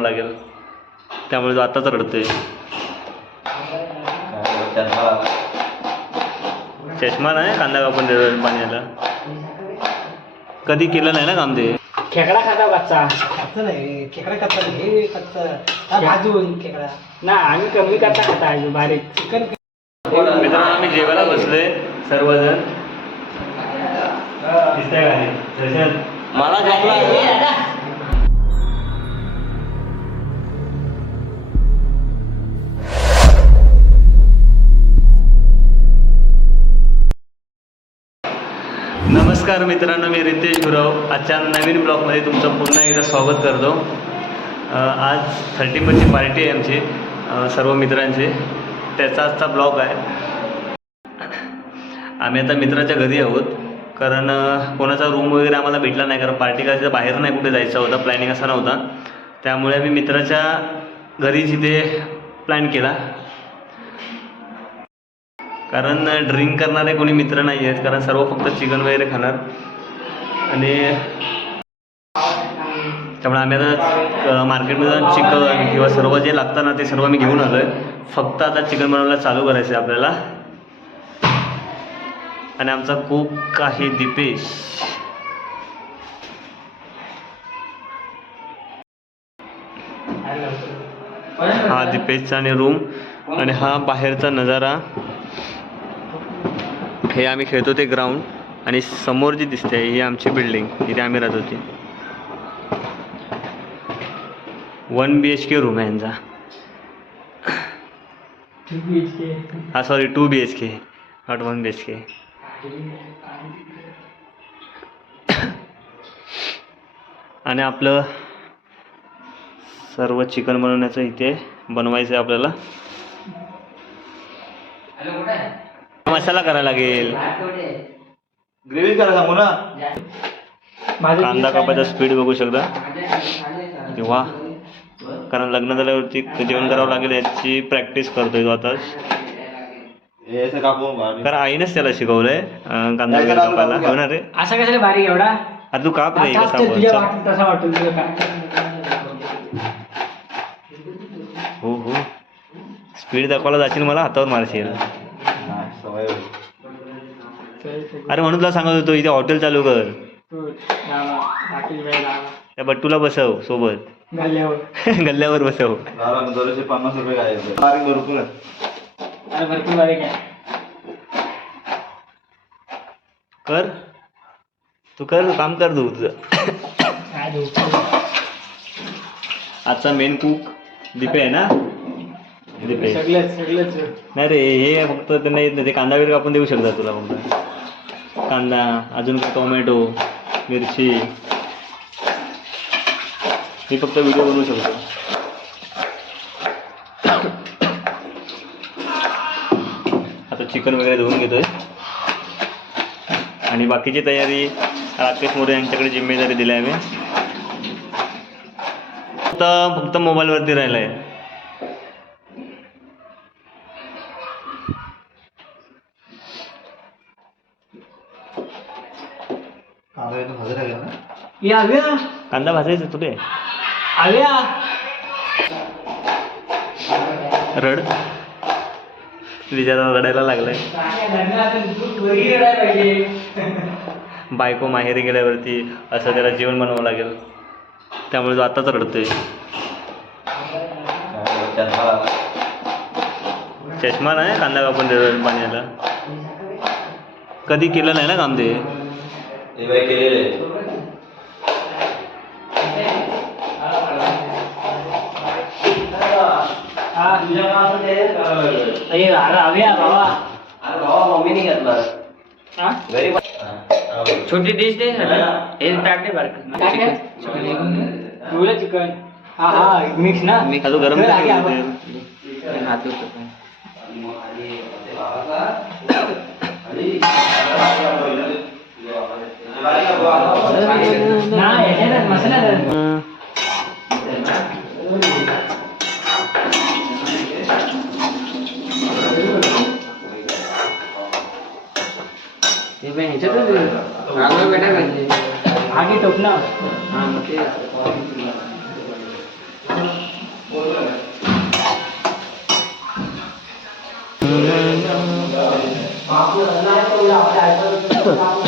लागेल. त्यामुळे तो आताच रडतोय. चष्मा नाही कांदा कापून देतो पाण्याला. कधी केलं नाही ना काम ते खेकडा खाता कच्चा कच्चा नाही खेकडा कच्चा नाही कच्चा भाजून खेकडा. ना आम्ही कमी कच्चा खाता बारीक. चिकन मित्रांनो आम्ही जेवायला बसलोय सर्वजण. दिसतंय का नाही? नमस्कार मित्रांनो मी रितेश गुरव. आजच्या नवीन ब्लॉगमध्ये तुमचं पुन्हा एकदा स्वागत करतो. आज थर्टी फर्स्टची पार्टी आहे आमची सर्व मित्रांची. त्याचा आजचा ब्लॉग आहे. आम्ही आता मित्राच्या घरी आहोत. कारण कोणाचा रूम वगैरे आम्हाला भेटला नाही. कारण पार्टी करायचं बाहेर नाही कुठे जायचा होता प्लॅनिंग असा नव्हता. त्यामुळे आम्ही मित्राच्या घरी जिथे प्लॅन केला. कारण ड्रिंक करणारे कोणी मित्र नाही आहेत कारण सर्व फक्त चिकन वगैरे खाणार. आणि त्यामुळे आम्ही आता मार्केटमध्ये जाऊन चिकन किंवा सर्व जे लागतं ना ते सर्व आम्ही घेऊन आलो आहे फक्त आता चिकन बनवायला चालू करायचं आहे आपल्याला. आणि आमचा खूप काही दिपेश. हा दिपेशचा आणि रूम आणि हा बाहेरचा नजारा. हे आम्ही खेळतो ते ग्राउंड आणि समोर जी दिसते ही आमची बिल्डिंग इथे आम्ही राहत होती one B H K room आहे यांचा. हा sorry two B H K not one B H K आणि आपलं सर्व चिकन बनवण्याचं इथे बनवायचं आहे आपल्याला मसाला करायला लागेल. ग्रेव्ही करा सांगू ना? कांदा कापायचा स्पीड बघू शकता. तेव्हा कारण लग्न झाल्यावरती जेवण करावं लागेल याची प्रॅक्टिस करतोय तो बारीक. कारण आईनंच त्याला शिकवलंय कांदा वगैरे कापायला. हो ना रे? असा कशाला बारीक एवढा? अरे तू काप रे आता कसा काय हो हो. स्पीड दाखवायला जाशील मला हातावर मारशील. नाही, सवय. अरे म्हणून तुला सांगत होतो इथे हॉटेल चालू कर. त्या बट्टूला बसव सोबत गल्ल्यावर गल्ल्यावर बसव झालं ना, दोनशे पन्नास रुपये काय येतं. बारीक भरपूर आहे. अरे भरपूर बारीक आहे कर तू कर काम कर तू तुझं काय झोप आजचा मेन कुक दीपे आहे ना नाही रे हे फक्त त्यांना येत नाही ते कांदा वगैरे कापून देऊ शकतात तुला फक्त. कांदा अजून टोमॅटो मिरची. मी फक्त व्हिडिओ बनवू शकतो. आता चिकन वगैरे धुवून घेतोय. आणि बाकीची तयारी राकेश मोरे यांच्याकडे जिम्मेदारी दिली आहे आम्ही. फक्त फक्त मोबाईलवरती राहिलं आहे आहे का ना? ये आव्या कांदा भाजायचा तुले आव्या रड विचारा रडायला लागलाय बायको माहेरी गेल्यावरती असं त्याला जेवण बनवावं लागेल त्यामुळे तो आताच रडतोय लागला. चष्मा नाही कांदा कापून देतो पाण्याला कधी केलं नाही ना काम ते हे बाई केलेले आहे. अरे आव्या बाबा हा? हा. छोटी डिश दे हे ताटे बारक तुला चिकन हा हा मिक्स ना मिक्स अजून गरम आगे नाही आगे टोकना Thank you.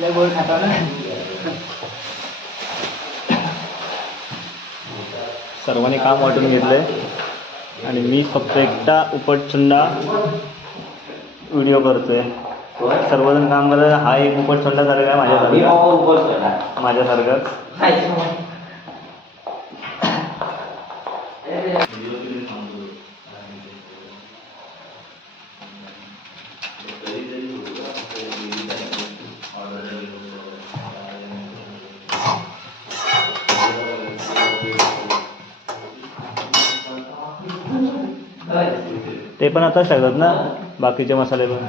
लय गोड खाता ना सर्वांनी काम वाटून घेतलंय आणि मी फक्त एकटा उपटचुंडा व्हिडिओ करतोय. सर्वजण काम करत हा एक उपटचुंडा काय माझ्यासारखा. माझ्यासारखंच. पण आताच टाकतात ना बाकीचे मसाले पण.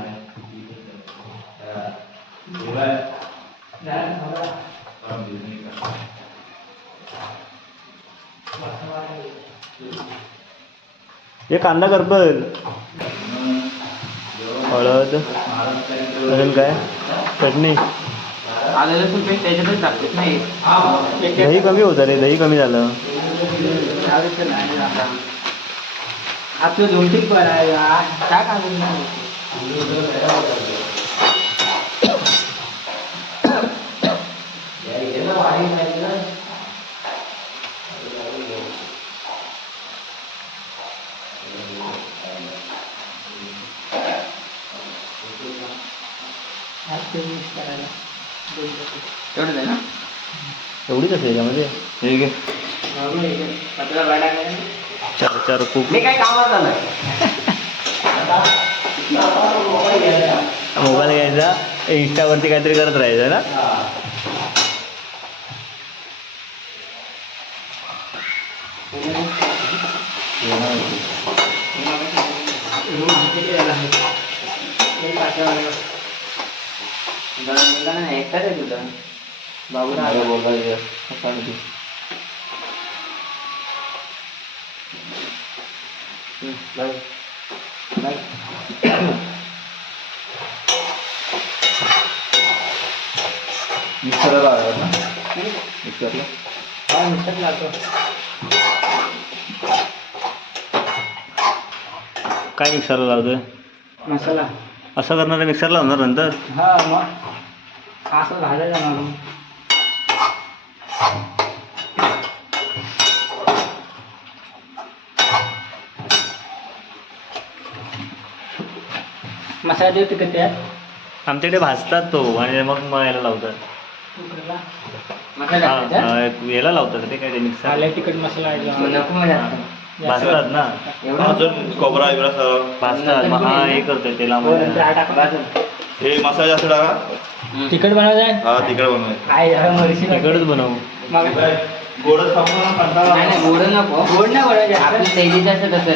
हे कांदा करपल हळद अजून काय? चटणी. दही कमी होतं रे दही कमी झालं. आपलं तीन पण आहे यार. काय ना? एवढीच असेल याच्यामध्ये? ठीक आहे. चार चार खूप. मी काय कामाचा नाही. मोबाईल घ्यायचा इंस्टावरती काहीतरी करत राहायचं ना? एकटाच आहे तुझा. बाबूराव मिक्सरला लावायला ना? मिक्सरला? हा मिस्टर लागतो काय मिक्सरला लावतोय? मसाला. असं करणार मिक्सरला लावणार नंतर? हा मग. असं झालं जाणार मसाला देतो का त्यात आमच्याकडे भाजतात तो आणि मग मग याला लावतात. मसाला हा, हा, याला लावतात ते काय ते मिक्सर? आल्या तिखट मसाला आहे भाजतात ना? अजून बिबरा सर्व भाजतात मग हा हे करतोय तेलामध्ये हे मसाला जास्त टाका. तिखट बनवत आहे? हा तिकडे बनवायचं काय झालं मरशी तिकडच बनवू. मग गोडच खाऊ ना कंटाळा नाही नाही, गोड नको. गोड नाही बनवायचे. आपली शैलीचं असं कसं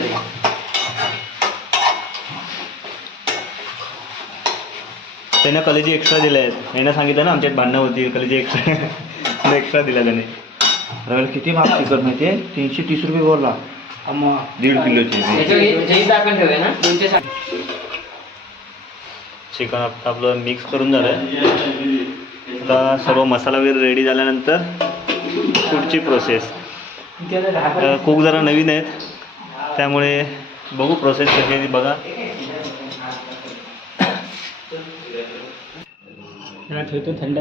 त्यानं कलेजी एक्स्ट्रा दिल्या. आहेत यानं सांगितलं ना आमच्यात भांडणं होती कलेजी एक्स्ट्रा एक्स्ट्रा दिल्या त्याने. रवेल किती महाग तिखट माहितीये? तीनशे तीस रुपये बोलला. दीड किलोचे. चिकन आप- आपलं मिक्स करून झालं आता सर्व मसाला वगैरे रेडी झाल्यानंतर पुढची प्रोसेस कुक जरा नवीन आहेत. त्यामुळे बघू प्रोसेस कशी आहे ती बघा ठेवतो थंड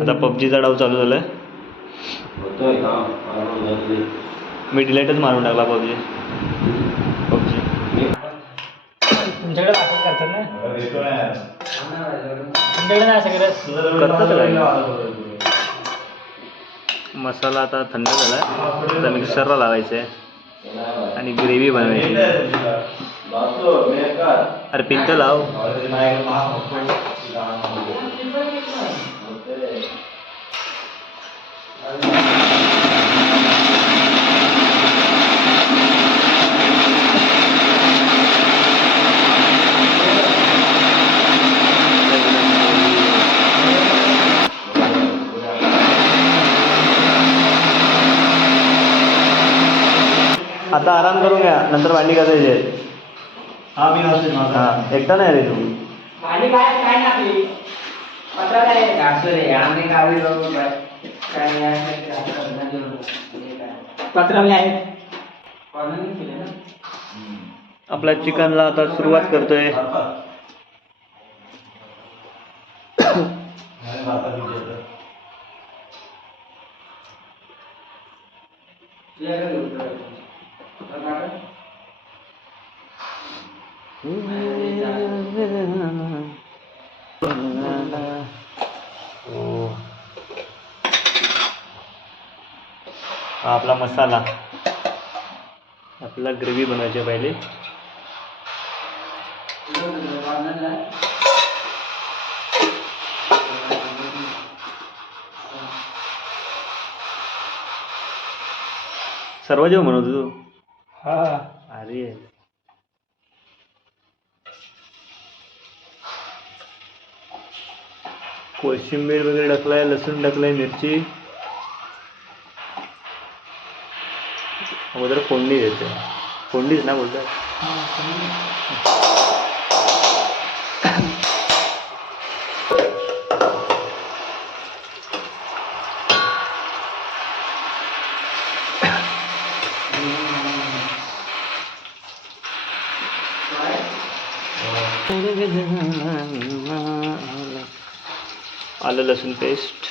आता पबजीचा डाव चालू झाला आहे होतोय का? मी डिलेटच मारून टाकला पबजी. पबजी. तुमच्याकडे असं करतात ना? तुमच्याकडे नाही असं करत? करतात काय? मसाला आता थंड झाला आहे आता मिक्सरला लावायचं आहे आणि ग्रेव्ही बनवायची अरे पिंत लाव आता आराम करून घ्या नंतर भांडी घासायची आहेत. हा मी घालतोय माझा हा एकटा नाही रे तू. भांडी काय काय टाकली? पत्रा काय घासू रे आम्ही गावी जाऊ पत्रा मी आहे. केले ना? आपल्या चिकनला आता सुरुवात करतोय. हो. हा आपला मसाला. आपला ग्रेव्ही बनवायची पहिले. सर्व जेव म्हणत तू? हा. अरे. कोशिंबीर वगैरे टाकलाय लसूण टाकलाय मिरची. अगोदर फोडणी देते. फोडणीच ना बोलतात आलं लसूण पेस्ट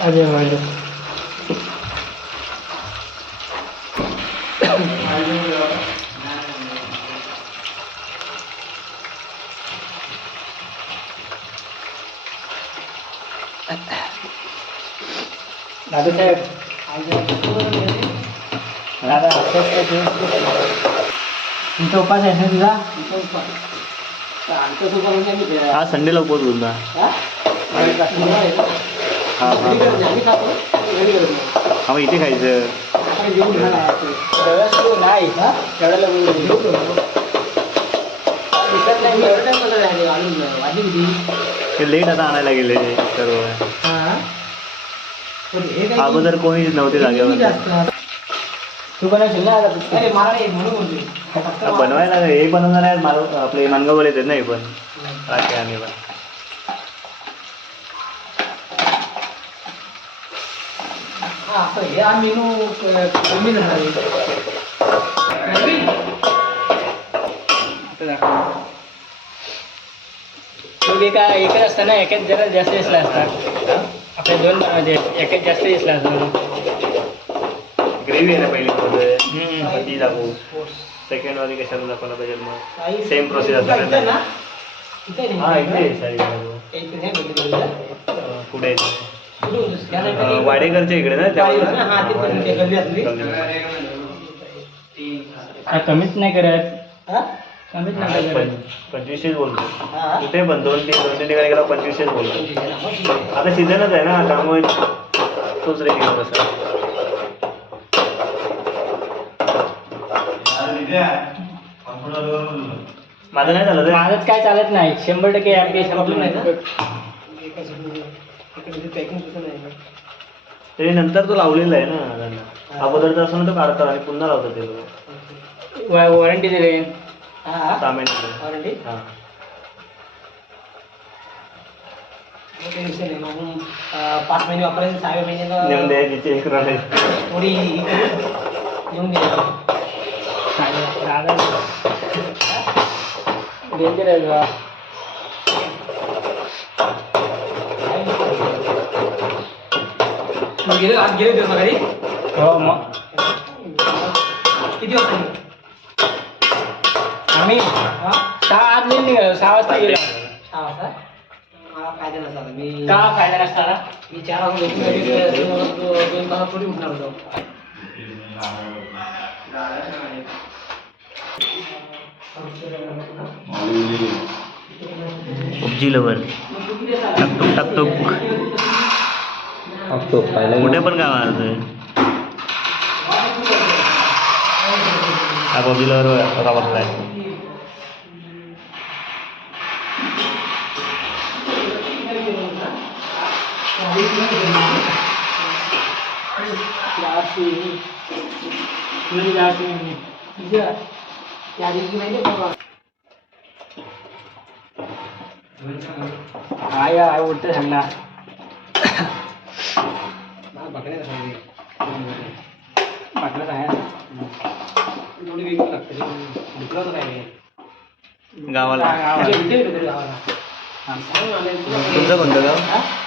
अरे माझं दादा साहेब दादा तुमचा उपास आहे ना तुझा? आमचा उपास म्हणजे आम्ही घरा- हा संडेला उपवास बोलता हा? हा मग इथे खायचं. नाही? ते लेट आता आणायला गेले सर्व. हा? पण हे काही- अगोदर कोणीच नव्हते जागेवर? तू बनवशील ना आता? अरे मला नाही म्हणून बोलतोय. फक्त मला- बनवायला हे बनवणार आहेत माल आपले मानगाववाले आहेत ना हे पण. राखे आम्ही पण. हा, असं हे हा मेनू कमी झाला. मग एका एकच असतं ना एकाच जरा जास्त दिसला असता. आपल्या दोन बनवायचे एकाच जास्त दिसला असता. ग्रेव्ही आहे ना पहिली मध्ये हम्म. मग ती दाखवू सेकंड वाली कशाला दाखवला पाहिजे मग सेम प्रोसेस असणार. हा पुढे वाडेकरच्या इकडे ना त्या? हा. कमीच नाही करत कमीच नाही पंचवीसशेच बोलतो हा. कुठे पण दोन तीन दोन तीन ठिकाणी गेला पंचवीसशेच बोलतो आता सीझनच आहे ना त्यामुळे तोच रेट घेऊन बसा माझं नाही झालं माझंच काय चालत नाही. शंभर टक्के ॲप नाही ना? ते नंतर तो लावलेला आहे ना त्यांना अगोदर तर असं ना तो काढतात आणि पुन्हा लावतात ते लोक. वॉरंटी दिली. सहा महिन्याचं हा. पाच महिने वापरायचे सहाव्या नेऊन महिन्याला द्यायची चेक करायला थोडी द्यायची डेंजर आहे. तू गेले आज गेले होते घरी हो मग किती वाजता आम्ही हा सहा आज नाही निघालो सहा वाजता. गेलो सहा वाजता? मला फायदा नसला मी का फायदा नसताना मी चार वाजता झोपून गेली, दोन दोन थोडी उठणार होतो पबजी लवर टकटुक टकटुक. कुठे पण काय मारतोय हा पबजी लवर बरोबर बसलाय जाशी नाही आहे काय काय नाही. गावाला. तुमचं कोणतं गाव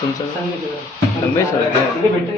तुमचं संगमेश्वर. भेटते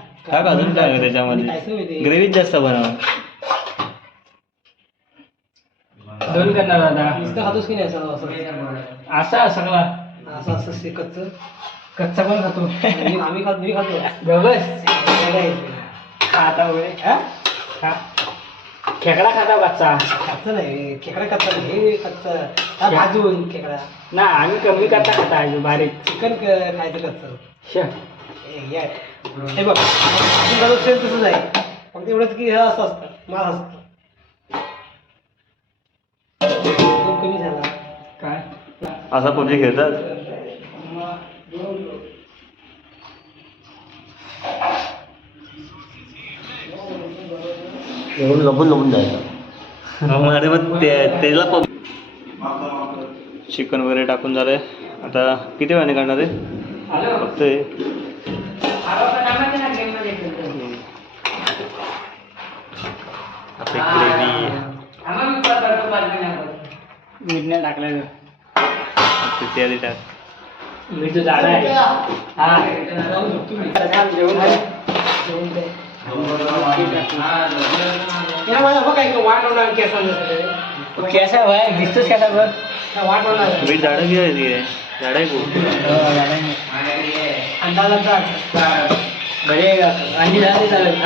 काय अजून काय त्याच्यामध्ये. ग्रेव्हीच जास्त बनवा. दोन करणार दादा नुसतं खातोस की नाही असं असं? असा सगळा. असं असं कच्चं? कच्चा पण खातो. मी- आम्ही खात मी खातो. नाही. खाता वगैरे हा? खा खेकडा खाता बच्चा कच्चं नाही खेकडा कच्चा नाही. हे कच्चं. भाजून खेकडा. ना आम्ही कमी करता खाता बारीक. चिकन क- खायचं कच्चं. श. हे बघ खातो सेम तसंच आहे फक्त एवढंच की हे असं असतं माल असतं. तो कमी झाला. काय? असा पबजी खेळतात? एवढं लपून लपून जायचं. अरे मग ते- त्याला पब चिकन वगैरे टाकून झालंय. आता किती वेळाने काढणार आहे? फक्त हे. आता ग्रेव्ही मीठ नाही टाकलं इत्यादी टाक मीठ झाड आहे. हा. जेवण आहे. कैसा भाई दिसतोच कसा बघ. वाट होणार आहे. मीठ झाडं किती आहे ती झाडं आहे. खूप अंदाज अंदाज बरे अंडी झाली चालेल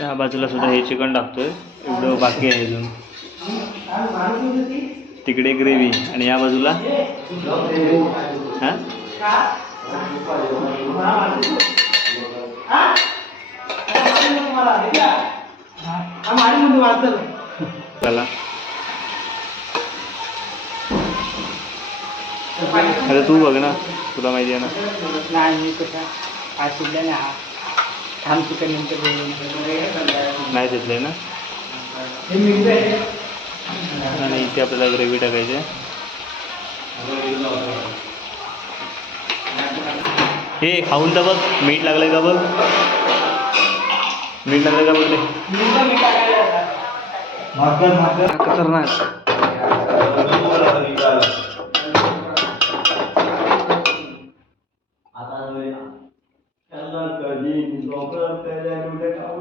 या बाजूला सुद्धा हे चिकन टाकतोय. एवढं बाकी आहे अजून. तिकडे ग्रेव्ही आणि या बाजूला? हां हा? चला. अरे तू बघ ना तुला माहिती आहे ना. नाही मी कसा आज सुद्धा नाही हा. थांब चिकन नंतर बोलू. नाही तिथले ना. हे आणि इथे आपल्याला ग्रेव्ही टाकायची. हे खाऊन तर बघ मीठ लागलंय का बघ? मीठ लागलं का बघ ते? खतरनाक. केवढा मोठा मोठा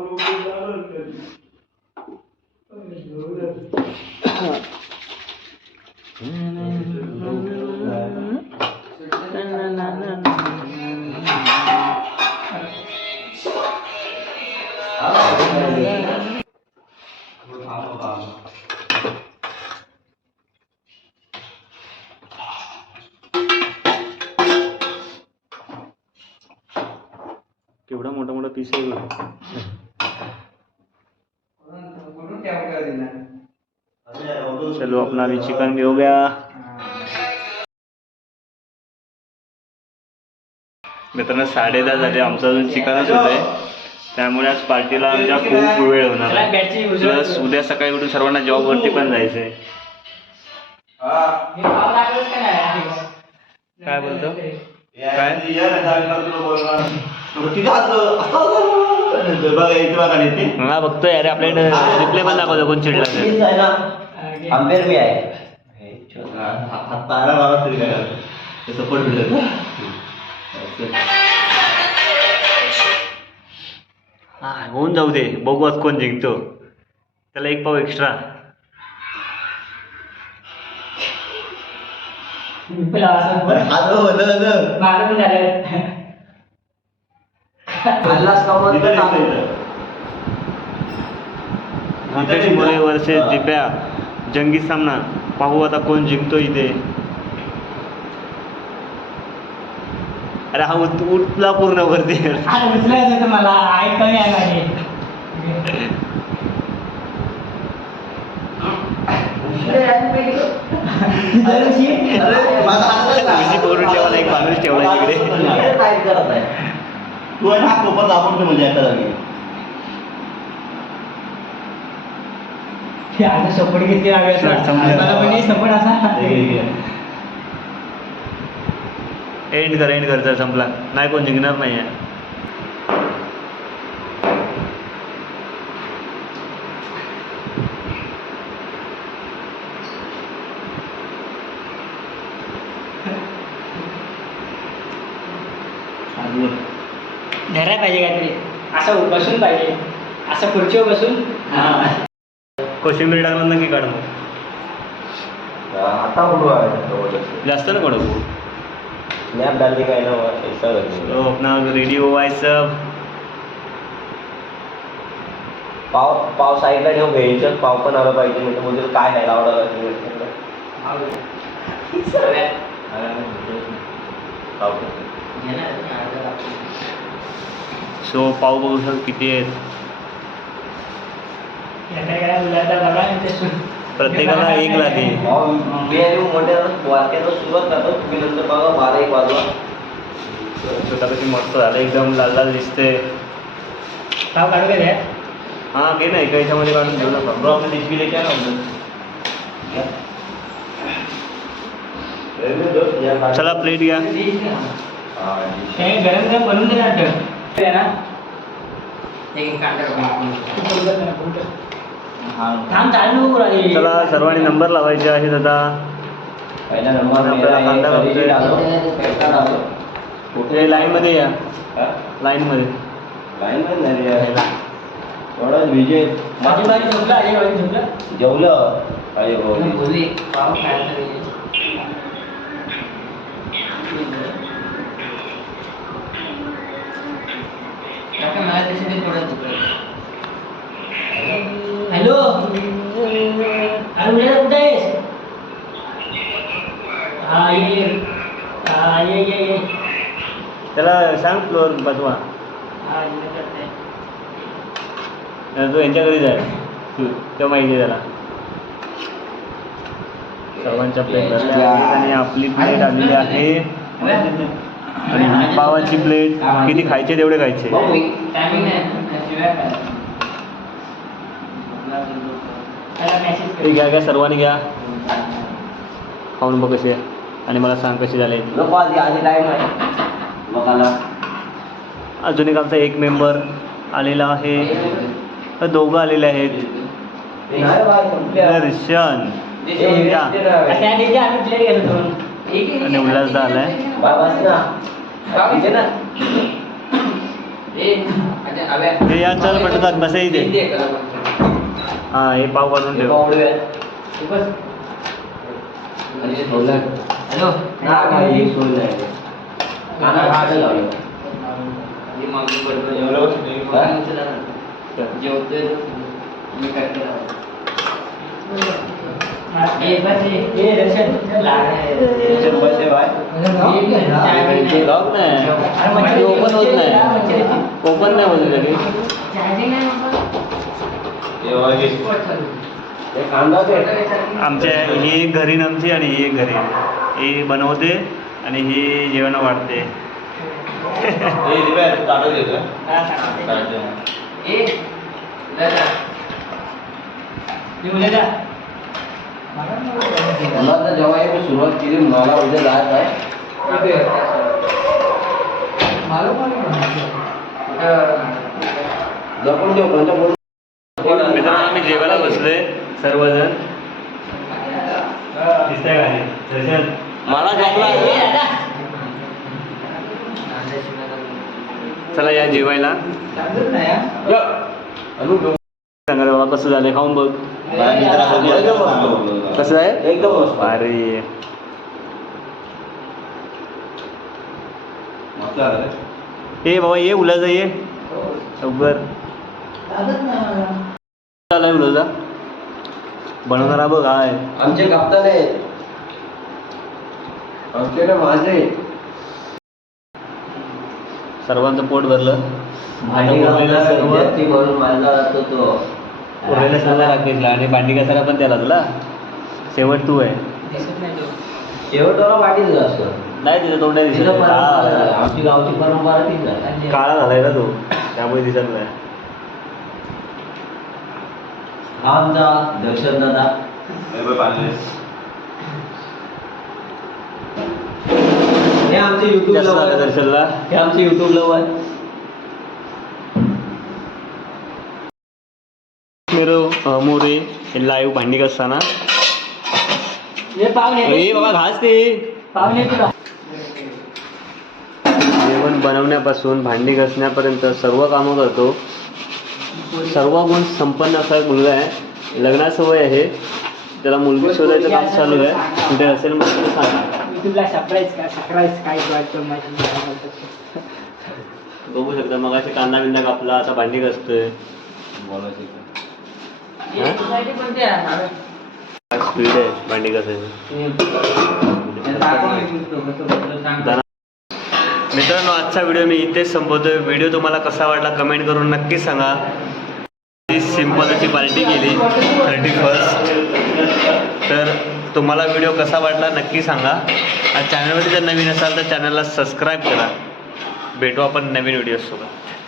पीस आहे बघ. चलो अपना अभी चिकन भी हो गया मित्रांनो साडे दहा झाले. आमचं अजून चिकनच होत आहे त्यामुळे आज पार्टीला आमच्या खूप वेळ होणार आहे. प्लस उद्या सकाळी उठून सर्वांना जॉबवरती पण जायचं आहे काय बोलतो? मला बघतोय. अरे आपल्याकडे रिप्ले पण दाखवतो कोण चिडला. आंबेर मी आहे. सपोर्ट भेटत हा होऊन जाऊ दे. बघू आज कोण जिंकतो. त्याला एक पाव एक्स्ट्रा तुला असं माझं पण झालं. मुकेश मोरे वर्सेस दिप्या जंगी सामना. पाहू आता कोण जिंकतो इथे. अरे हा उत उठला पूर्ण वरती. उचलायचं मला. ठेवायला एक माणूस ठेवला तिकडे तू म्हणजे जागी ते आता घेतली पण सपोर्ट असा एंड कर एंड कर संपला. नाही कोण जिंकणार नाही आहे धरायला पाहिजे काहीतरी. असं बसून पाहिजे. असं खुर्चीवर बसून. कोशिंबीर टाकलं नक्की काढ आता कुठं आहे जास्त ना कडू स्नॅप डालने का है ना ऐसा करते तो अपना रेडी व्हायचं पाव पाव साईडला ठेव भेळचं पाव पण आलं पाहिजे. म्हणजे बोलतो काय खायला आवडलं सो पाव बघू शकतो किती आहेत. प्रत्येकाला एक वाजवा. स्वतः कशी मस्त झालं. एकदम लाल लाल दिसते पाव काढू का द्या हा घे ना एका याच्यामध्ये काढून घेऊ नका ब्रो आपल्या डिशबी क्या ना चला प्लेट घ्या. हे गरम गरम बनवून दे ना ना चालू सर्वांनी नंबर लावायचे आहेत आता पहिला नंबर आपल्याला कांदा डालो. ते लाईनमध्ये या? लाईनमध्ये लाईन मध्ये नाही रे. थोडं विजय झोपलं जेवलं अरे हो हॅलो? अरे कुठे आहेस? हा ये. हा ये ये त्याला सांग फ्लोअर बसवा. हा तू यांच्या घरी जाय तू माहिती त्याला. सर्वांच्या प्लेट आणि आपली प्लेट आलेली आहे. आणि ही पावाची प्लेट किती खायचे तेवढे खायचे? हे घ्या घ्या सर्वांनी घ्या. खाऊन बघ आहे आणि मला सांग कशी झाले अजून एक आमचा एक मेंबर आलेला आहे. तर दोघं आलेले आहेत. दर्शन. हे आणि उल्हासदा आलाय. ते या चल पटकन बसा इथे. हा हे पाव काढून ठेव. पावडे लॉक नाही ओपन होत नाही ओपन नाही होत तरी हे आमच्या ही एक घरी आमची आणि ही एक घरी ही बनवते आणि ही जेवण वाढते जेव्हा मी सुरुवात केली उद्या आहे. मित्रांनो जेवायला बसले सर्वजण. मला चला या जेवायला. सांगा कसं झालं खाऊन बघ. कसं आहे एकदम अरे ए बाबा ये उलाजा ये झालाय उलाजा बनवणारा बघ हाय आमचे आहेत आमचे माझे सर्वांचं पोट भरलं घासणारा सर्व विद्यार्थी म्हणून मानला जातो तो उरलेलं सर्व राकेशला आणि भांडी घासायला पण त्याला तुला. शेवट तू आहे. नाही तो. शेवटला पाठीच असतो. नाही तिथं तोंड नाही दिसत. काळा. झालाय. आमची गावची परंपरा तीच आहे. काळा झालाय ना तो. त्यामुळे दिसत नाही. हा आमचा दर्शन दादा. हे आमचे युट्यूब झालं लवर दर्शनला. हे आमचे युट्यूब लवर मेरो अ, मोरे लाईव्ह भांडी हे ए बाबा घास ते. तुला जेवण बनवण्यापासून भांडी घासण्यापर्यंत सर्व कामं करतो. सर्व गुण संपन्न असा एक मुलगा आहे. लग्नाचं वय आहे. त्याला मुलगी शोधायचं काम चालू आहे. कुठे असेल मग माहिती बघू शकता मग असे कांदा बिंदा कापला आता भांडी घासतोय. स्पीड आहे भांडी घासायची मित्रांनो आजचा व्हिडिओ मी इथेच संपवतोय. व्हिडिओ तुम्हाला कसा वाटला कमेंट करून नक्की सांगा. सिंपल अशी पार्टी केली थर्टी फर्स्ट तर तुम्हाला व्हिडिओ कसा वाटला नक्की सांगा. आणि चॅनलवरती जर नवीन असाल तर चॅनलला सबस्क्राईब करा. भेटू आपण नवीन व्हिडिओसोबत